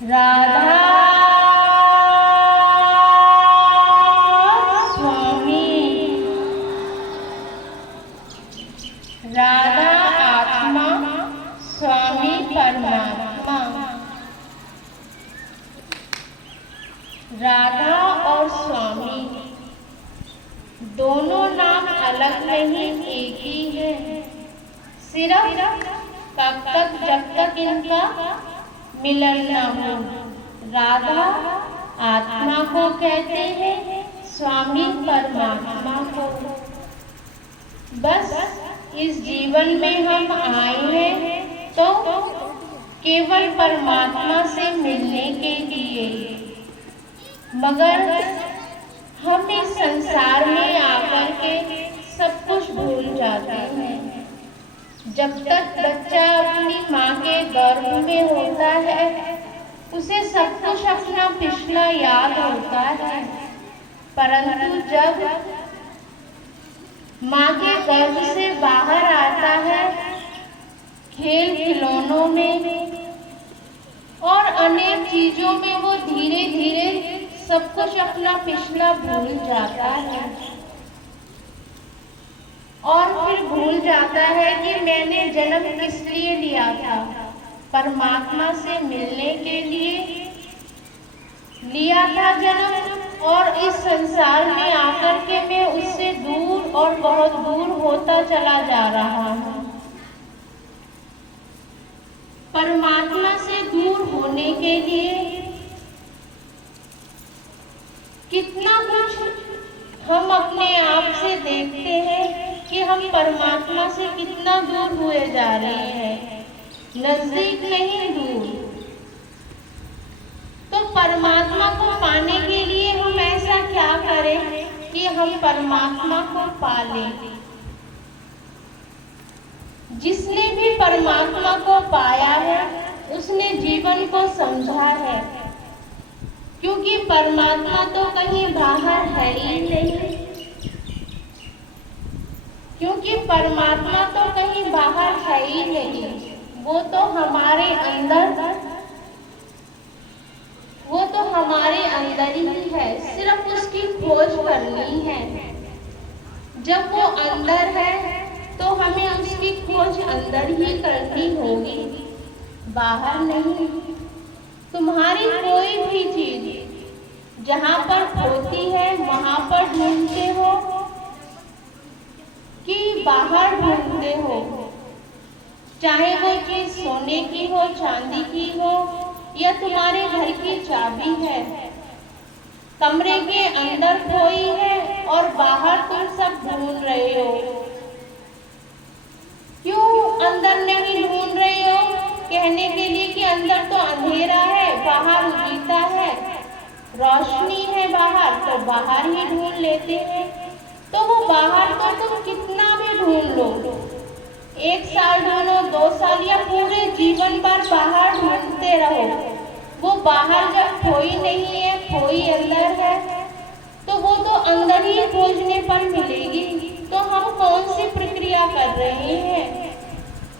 राधा स्वामी, राधा आत्मा, स्वामी परमात्मा। राधा और स्वामी दोनों नाम अलग नहीं, एक ही है। सिर्फ तब तक जब तक इनका मिलन न हो। राधा आत्मा को कहते हैं, स्वामी परमात्मा को। बस इस जीवन में हम आए हैं तो केवल परमात्मा से मिलने के लिए, मगर हम इस संसार में आकर के सब कुछ भूल जाते हैं। जब तक बच्चा अपनी माँ के गर्भ में होता है, उसे सब कुछ अपना पिछला याद होता है, परंतु जब माँ के गर्भ से बाहर आता है, खेल खिलौनों में और अनेक चीजों में वो धीरे धीरे सब कुछ अपना पिछला भूल जाता है और फिर भूल जाता है कि मैंने जन्म किस लिए लिया था। परमात्मा से मिलने के लिए लिया था जन्म, और इस संसार में आकर के मैं उससे दूर और बहुत दूर होता चला जा रहा हूँ। परमात्मा से दूर होने के लिए कितना कुछ हम अपने आप से देखते हैं कि हम परमात्मा से कितना दूर हुए जा रहे हैं, नजदीक नहीं दूर। तो परमात्मा को पाने के लिए हम ऐसा क्या करें कि हम परमात्मा को पा लें। जिसने भी परमात्मा को पाया है उसने जीवन को समझा है, क्योंकि परमात्मा तो कहीं बाहर है ही नहीं। क्योंकि परमात्मा तो कहीं बाहर है ही नहीं, वो तो हमारे अंदर ही है। सिर्फ उसकी खोज करनी है। जब वो अंदर है तो हमें उसकी खोज अंदर ही करनी होगी, बाहर नहीं। तुम्हारी कोई भी चीज जहाँ पर होती है वहाँ पर ढूंढते हो कि बाहर ढूंढते हो, चाहे वो चीज सोने की हो, चांदी की हो, या तुम्हारे घर की चाबी है, कमरे के अंदर खोई है और बाहर तुम सब ढूंढ रहे हो। क्यों अंदर नहीं ढूंढ रहे हो? कहने के लिए कि अंदर तो अंधेरा है, बाहर उजीता है, रोशनी है बाहर, तो बाहर ही ढूंढ लेते हैं। तो वो बाहर तो तुम कितना भी ढूंढ लो, 1 साल ढूंढो, 2 साल या पूरे जीवन भर बाहर ढूंढते रहो, वो बाहर जब खोई नहीं है, खोई अंदर है, तो वो तो अंदर ही खोजने पर मिलेगी। तो हम कौन सी प्रक्रिया कर रहे हैं?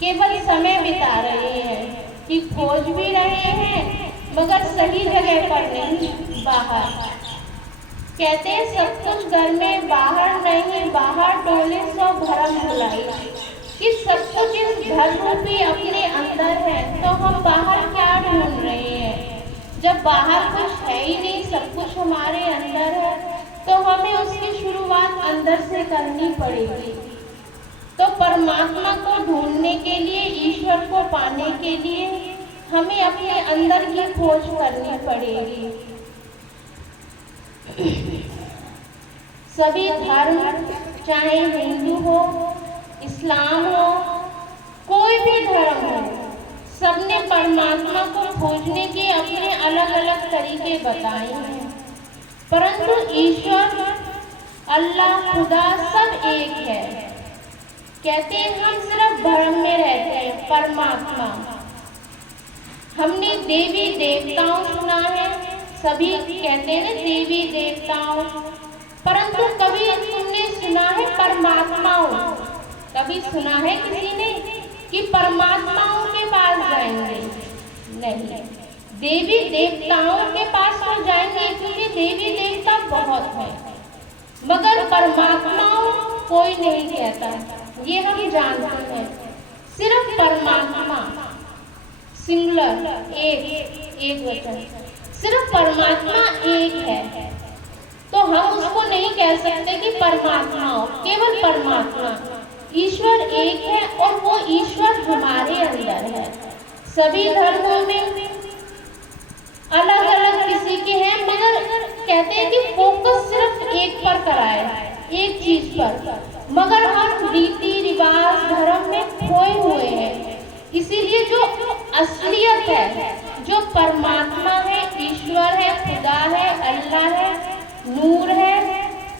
केवल समय बिता रहे हैं कि खोज भी रहे हैं, मगर सही जगह पर नहीं, बाहर। कहते हैं सब कुछ घर में, बाहर नहीं, बाहर डोले सो भरम भुलाई, कि सब कुछ इस घर रूपी अपने अंदर है, तो हम बाहर क्या ढूंढ रहे हैं? जब बाहर कुछ है ही नहीं, सब कुछ हमारे अंदर है, तो हमें उसकी शुरुआत अंदर से करनी पड़ेगी। तो परमात्मा को ढूंढने के लिए, ईश्वर को पाने के लिए हमें अपने अंदर की खोज करनी पड़ेगी। सभी धर्म, चाहे हिंदू हो, इस्लाम हो, कोई भी धर्म हो, सबने परमात्मा को खोजने के अपने अलग अलग तरीके बताए हैं, परंतु ईश्वर, अल्लाह, खुदा सब एक है। कहते हैं हम सिर्फ भ्रम में रहते हैं। परमात्मा, हमने देवी देवताओं सुना है, सभी कहते हैं ना देवी देवताओं, परंतु कभी तुमने सुना है परमात्माओं? कभी सुना है किसी ने कि परमात्माओं के पास जाएंगे? नहीं। देवी देवताओं के पास तो जाएंगे क्योंकि देवी देवता बहुत हैं, मगर परमात्माओं कोई नहीं कहता, ये हम जानते हैं। सिर्फ परमात्मा सिंगुलर, एक वचन, सिर्फ परमात्मा एक है। तो हम उसको नहीं कह सकते कि परमात्मा हो, केवल परमात्मा, ईश्वर एक है और वो ईश्वर हमारे अंदर है। सभी धर्मों में अलग अलग किसी के हैं, मगर कहते हैं कि फोकस सिर्फ एक पर कराए, एक चीज पर, मगर हम रीति रिवाज धर्म में खोए हुए हैं। इसीलिए जो असलियत है, जो परमात्मा है, ईश्वर है, खुदा है, अल्लाह है, नूर है,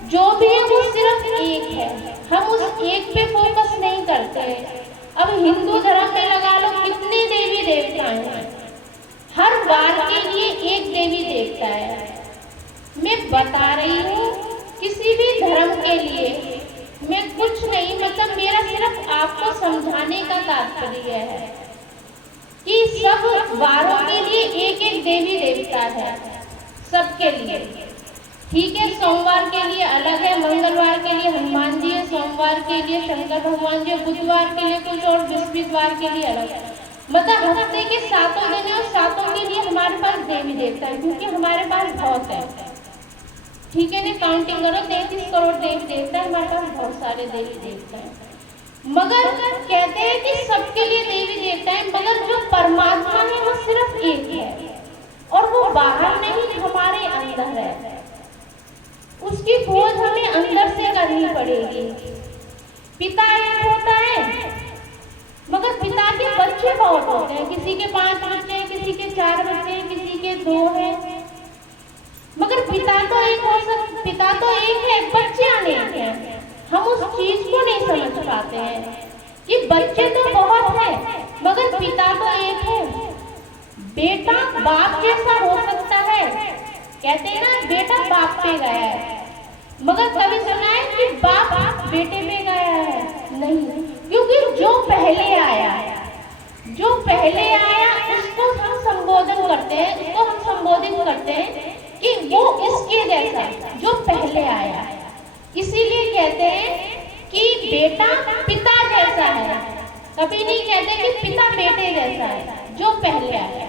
जो भी है वो सिर्फ एक है। हम उस एक पे फोकस नहीं करते हैं। अब हिंदू धर्म में लगा लो कितने देवी देवता हैं, हर वार के लिए एक देवी देवता है। मैं बता रही हूँ किसी भी धर्म के लिए मैं कुछ नहीं, मतलब मेरा सिर्फ आपको समझाने का तात्पर्य है कि सब वारों के लिए एक एक देवी देवता है, सबके लिए। ठीक है, सोमवार के लिए अलग है, मंगलवार के लिए हनुमान जी है, सोमवार के लिए शंकर भगवान जी, बुधवार के लिए कुछ और, बृहस्पतिवार के लिए अलग है। मतलब हफ्ते के 7 दिन है और 7 के लिए हमारे पास देवी देवता है, क्योंकि हमारे पास बहुत है। ठीक है ना, काउंटिंग करो, 33 करोड़ देवी देवता है हमारे पास, बहुत सारे देवी देवता है। मगर कहते हैं कि सबके लिए देवी देवता है, मगर जो परमात्मा है वो सिर्फ एक है और वो बाहर नहीं, हमारे अंदर है। उसकी खोज हमें अंदर से करनी पड़ेगी। पिता एक होता है, मगर पिता के बच्चे बहुत होते हैं, किसी के 5 बच्चे हैं, किसी के 4 बच्चे हैं, किसी के 2 हैं, मगर पिता तो एक हो सकता, पिता तो एक है, बच्चे अनेक हैं। हम उस चीज को नहीं समझ पाते हैं कि बच्चे तो बहुत हैं, मगर पिता तो एक है। बेटा बाप जैसा हो सकता है, कहते हैं ना बेटा बाप पे गया है, मगर कभी सुना है कि बाप बेटे पे गया है? नहीं, क्योंकि जो पहले आया उसको हम संबोधन करते हैं, उसको हम संबोधित करते हैं कि वो इसके जैसा जो पहले आया। इसीलिए कहते हैं कि बेटा पिता जैसा है, कभी नहीं कहते कि पिता बेटे जैसा है जो पहले आया।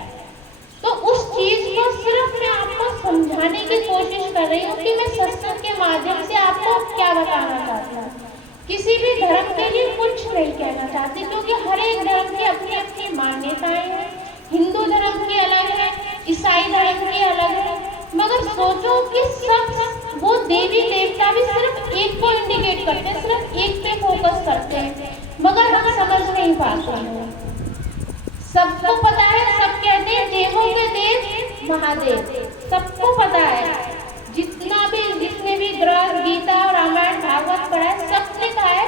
तो उस चीज को सिर्फ मैं आपको समझाने की कोशिश कर रही हूँ कि मैं सत्संग के माध्यम से आपको क्या बताना चाहती हूँ। किसी भी धर्म के लिए कुछ नहीं कहना चाहती, क्योंकि हर एक धर्म की अपनी अपनी मान्यताएं हैं। हिंदू धर्म की अलग है, ईसाई धर्म की अलग है, मगर सोचो कि सब वो देवी देवता भी सिर्फ एक को इंडिकेट करते हैं, सिर्फ एक पे फोकस करते हैं, मगर हम समझ नहीं पाते हैं। सबको पता है, सब कहते हैं देवों के देव महादेव, सबको पता है। जितने भी ग्रंथ गीता और रामायण भागवत पढ़ा है, सबने कहा है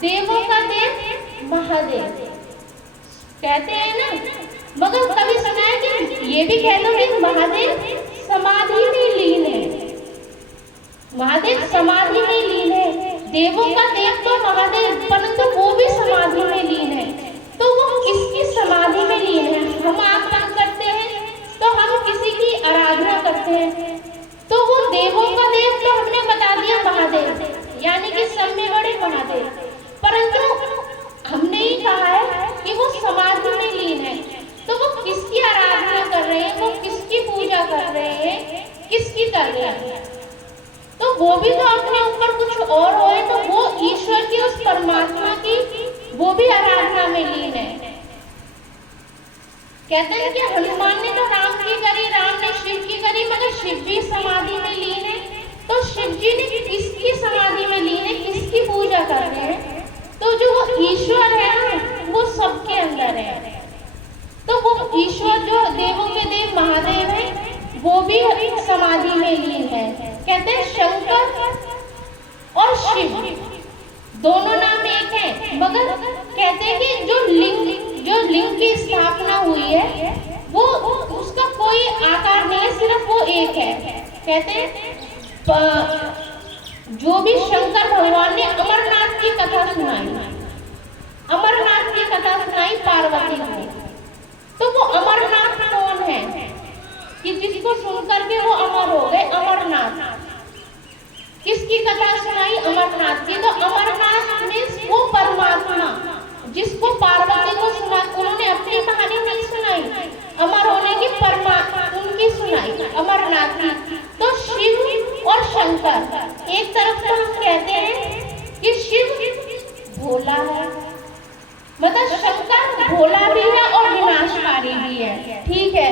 देवों का देव महादेव, कहते हैं ना। मगर कभी सुना है कि ये भी कह दो कि महादेव समाधि में लीन है, महादेव समाधि में लीन है। देवों का देव तो महादेव, परंतु वो भी समाधि में लीन है। तो वो किसकी समाधि में लीन है? हम आत्मा करते हैं तो हम किसी की आराधना करते हैं, तो वो देवों का देव तो हमने बता दिया महादेव, यानी कि सब में बड़े महादेव, परंतु हमने ही कहा है कि वो समाधि में लीन है। तो वो किसकी आराधना कर रहे हैं, वो किसकी पूजा कर रहे हैं, किसकी कर रहे हैं? तो वो भी तो अपने ऊपर कुछ और होए, तो वो ईश्वर की, उस परमात्मा की वो भी आराधना में लीन है। कहते हैं कि हनुमान ने तो राम की करी, राम ने शिव की करी, मगर शिव भी समाधि में लीन है। तो शिव जी ने किसकी समाधि में लीन है, किसकी पूजा कर रहे हैं? तो जो वो ईश्वर है ना, वो सबके अंदर है। तो वो ईश्वर जो देवों के देव महादेव है, वो भी समाधि में लीन है। कहते हैं शंकर और शिव दोनों नाम एक है, मगर कहते हैं कि जो लिंग की स्थापना हुई है वो उसका कोई आकार नहीं है, सिर्फ वो एक है। कहते हैं जो भी शंकर भगवान ने अमरनाथ की कथा सुनाई, अमरनाथ की कथा सुनाई पार्वती को, तो वो अमरनाथ कौन है? जिसको सुनकर के वो अमर हो गए, अमरनाथ। किसकी कथा सुनाई? अमरनाथ की। तो अमरनाथ मीन्स वो परमात्मा जिसको पार्वती को सुना, उन्होंने अपनी कहानी नहीं सुनाई, अमर होने की परमात्मा उनकी सुनाई, अमरनाथ की। तो शिव और शंकर, एक तरफ तो हम कहते हैं कि शिव भोला है, मतलब शंकर भोला भी है और विनाशकारी भी है, ठीक है,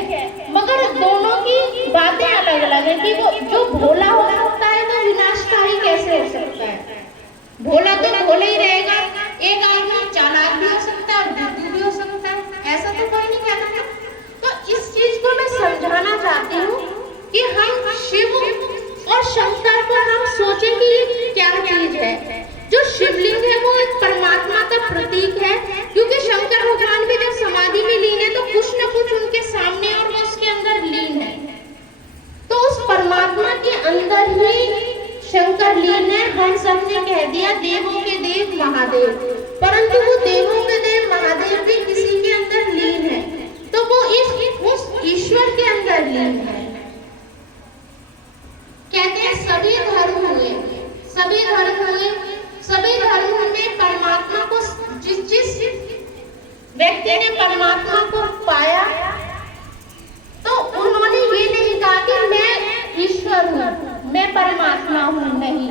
मगर दोनों की बातें अलग अलग है कि वो जो भोला हो सकता है तो विनाशकारी कैसे हो सकता है? भोला तो भोला ही रहेगा, एक आदमी चालाक भी हो सकता है और बुद्धू भी हो सकता है, ऐसा तो कोई नहीं कहता ना। तो इस चीज को मैं समझाना चाहती हूँ कि हम शिव और शंकर को हम सोचें कि ये क्या चीज है। जो शिवलिंग है वो एक परमात्मा का प्रतीक है, क्योंकि शंकर भगवान भी जब समाधि में लीन है तो कुछ न कुछ उनके सामने और वो उसके अंदर लीन है। तो उस परमात्मा के अंदर ही शंकर लीन है। हम सब ने कह दिया देवों के देव महादेव, परंतु वो देवों के देव महादेव भी किसी के अंदर लीन है, तो वो उस ईश्वर के अंदर लीन है। कहते हैं सभी धर्म हुए, सभी धर्म हुए, सभी धर्मों में परमात्मा को जिस व्यक्ति ने परमात्मा को पाया तो उन्होंने ये नहीं कहा कि मैं ईश्वर हूँ, मैं परमात्मा हूँ, नहीं,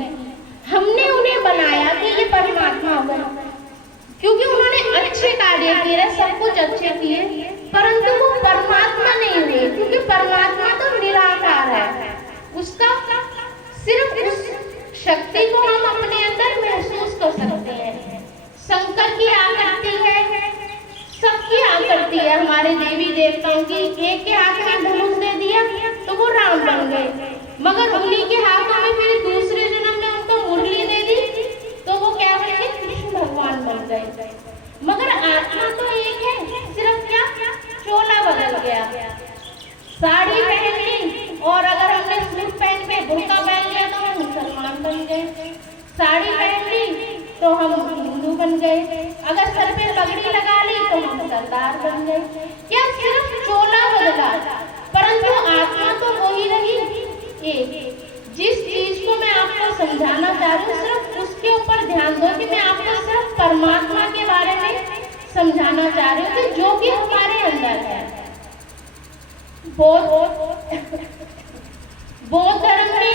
हमने उन्हें बनाया कि ये परमात्मा हो, क्योंकि उन्होंने अच्छे कार्य किए, सब कुछ अच्छे किए, परंतु वो परमात्मा नहीं हुए, क्योंकि परमात्मा तो निराकार है, उसका सिर्फ उस शक्ति को हम अपने अंदर महसूस कर सकते हैं। शंकर की आकृति है, सबकी आकृति है, हमारे देवी देवताओं की। एक के हाथ में धनुष दे दिया तो वो राम बन गए, मगर उन्हीं के हाथों में फिर दूसरे जन्म में उनको मुरली दे दी तो वो क्या बने? कृष्ण भगवान बन गए। मगर आत्मा तो एक है, सिर्फ क्या चोला बदल गया, साड़ी पहन ली, और अगर हमने सूट पहन के बुर्का पहन लिया तो हम मुसलमान बन गए, साड़ी पहन ली तो हम हिंदू बन गए, अगर सर पे पगड़ी लगा ली तो हम सरदार बन गए। क्या सिर्फ चोला बदला, परंतु आत्मा तो वही रही एक। जिस चीज को मैं आपको समझाना चाह रही हूँ सिर्फ उसके ऊपर ध्यान दो कि मैं आपको सिर्फ परमात्मा के बारे में समझाना चाह रही हूँ कि जो कि हमारे अंदर है। बौद्ध धर्म में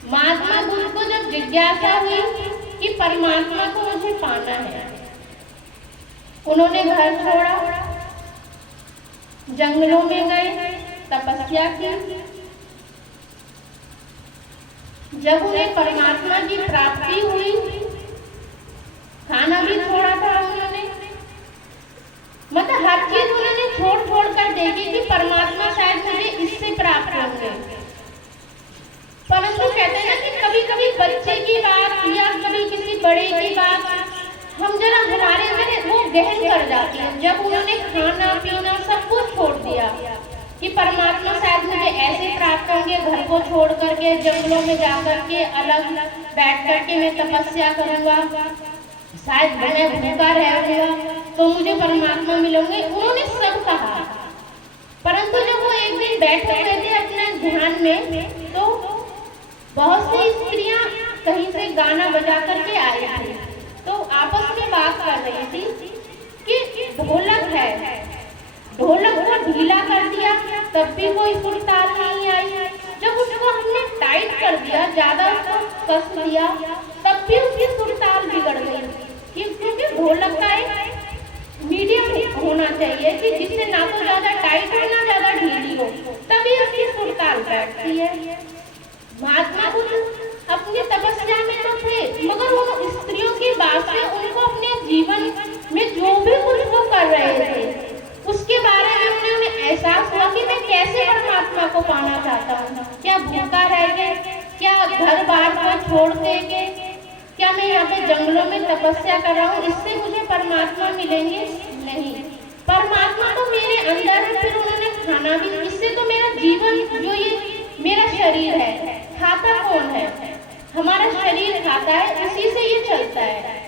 महात्मा बुद्ध को जब जिज्ञासा हुई कि परमात्मा को मुझे पाना है, उन्होंने घर छोड़ा, जंगलों में गए, तपस्या की। जब उन्हें परमात्मा की प्राप्ति हुई, खाना भी छोड़ा था उन्होंने, मतलब हर चीज उन्होंने छोड़ कर देखी कि परमात्मा शायद मुझे इससे प्राप्त होंगे। परंतु कहते हैं ना कि कभी कभी बच्चे की बात या कभी किसी बड़े की बात हम जरा हमारे अंदर वो गहन कर जाती है। जब उन्होंने खाना पीना सब कुछ छोड़ दिया कि परमात्मा शायद मुझे ऐसे प्राप्त होंगे, घर को छोड़ करके जंगलों में जाकर के अलग बैठ करके मैं तपस्या करूंगा, शायद मैं भूखा रहूंगा तो मुझे परमात्मा मिलेंगे, उन्होंने सब कहा। परंतु जब वो एक दिन बैठे हुए थे अपने ध्यान में तो बहुत सी स्त्रियां कहीं से गाना बजा करके आई थी, तो आपस में बात कर रही थी कि ढोलक है, ढोलक को ढीला कर दिया तब भी कोई सुर ताल नहीं आई, जब उसको हमने टाइट कर दिया, ज्यादा उसको कस दिया तब भी उसकी सुर ताल बिगड़ गई। क्योंकि ढोलक का एक मीडियम होना चाहिए कि जिससे ना तो ज्यादा टाइट हो ना ज्यादा ढीली हो, तभी उसकी सुर ताल बैठती है। महात्मा बुद्ध अपनी तपस्या में तो थे, मगर उन स्त्रियों की बात से उनको अपने जीवन में जो भी कुछ वो कर रहे थे उसके बारे में उन्हें एहसास हुआ कि मैं कैसे परमात्मा को पाना चाहता हूँ। क्या भूखा रह के, क्या घर बार को छोड़ के, क्या मैं यहाँ पे जंगलों में तपस्या कर रहा हूँ, इससे मुझे परमात्मा मिलेंगे? नहीं, परमात्मा तो मेरे अंदर है। फिर उन्होंने खाना भी, इससे तो मेरा जीवन जो ये मेरा शरीर है, खाता कौन है? हमारा शरीर खाता है, उसी से ये चलता है।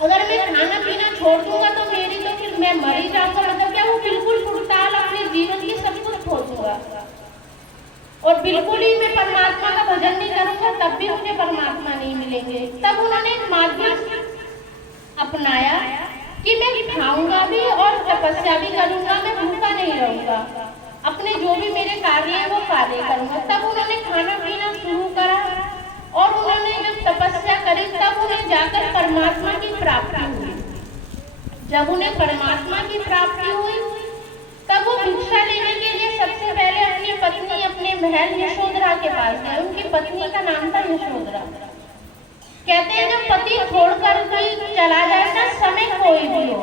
अगर मैं खाना पीना छोड़ दूंगा तो मेरी तो फिर मैं मर ही जाऊंगा, मतलब क्या वो बिल्कुल सुरताल और बिल्कुल ही मैं परमात्मा का भजन नहीं करूंगा तब भी मुझे परमात्मा नहीं मिलेंगे। तब उन्होंने एक माध्यम अपनाया कि मैं खाऊंगा भी और तपस्या भी करूंगा, मैं भूखा नहीं रहूंगा, अपने जो भी मेरे कार्य है वो कार्य करूंगा। तब उन्होंने खाना पीना शुरू करा और उन्होंने जब तपस्या करी तब उन्हें जाकर परमात्मा की प्राप्ति हुई। जब उन्हें परमात्मा की प्राप्ति हुई तब वो भिक्षा लेने के लिए सबसे पहले अपनी पत्नी अपने महल यशोधरा के पास गए। उनकी पत्नी का नाम था यशोधरा। कहते हैं जब पति छोड़कर कोई चला जाए ना, समय कोई भी हो,